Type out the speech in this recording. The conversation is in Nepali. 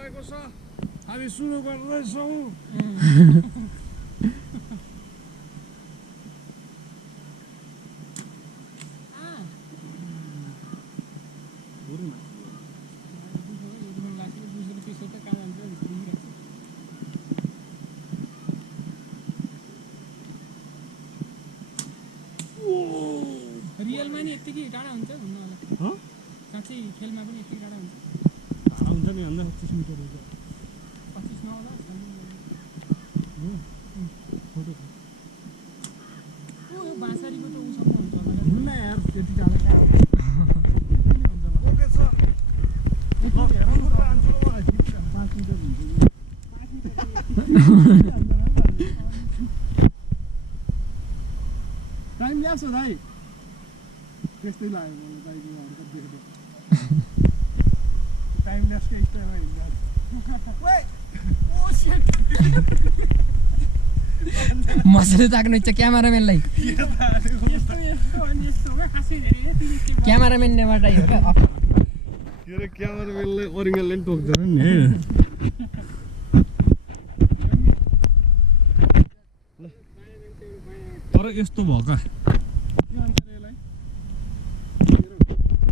भएको छ हामी सुरु गर्दैछौँ रियलमा नि यतिकै टाढा हुन्छ भन्नु होला साँच्चै खेलमा पनि यतिकै टाढा हुन्छ टाढा हुन्छ नि अन्त 25 मिटर हुन्छ 25 नहोला ओ यो बाँसरीको त उसँग हुन्छ होला हुन्न यार त्यति टाढा कहाँ हुन्छ ओके छ ल हेरौँ त आन्छु ल मलाई 5 मिटर हुन्छ 5 मिटर टाइम ल्याछ दाइ त्यस्तै लाग्यो मलाई दाइको हरकत देख्दा टाइम ल्यासकै स्टाइलमा हिँड्छ मसले ताक्नु इच्छा क्यामेराम्यानलाई क्यामेराम्यानबाट हो क्या के अरे क्यामेराम्यानलाई ओरिजिनलले नि टोक्दैन नि है तर यस्तो भएका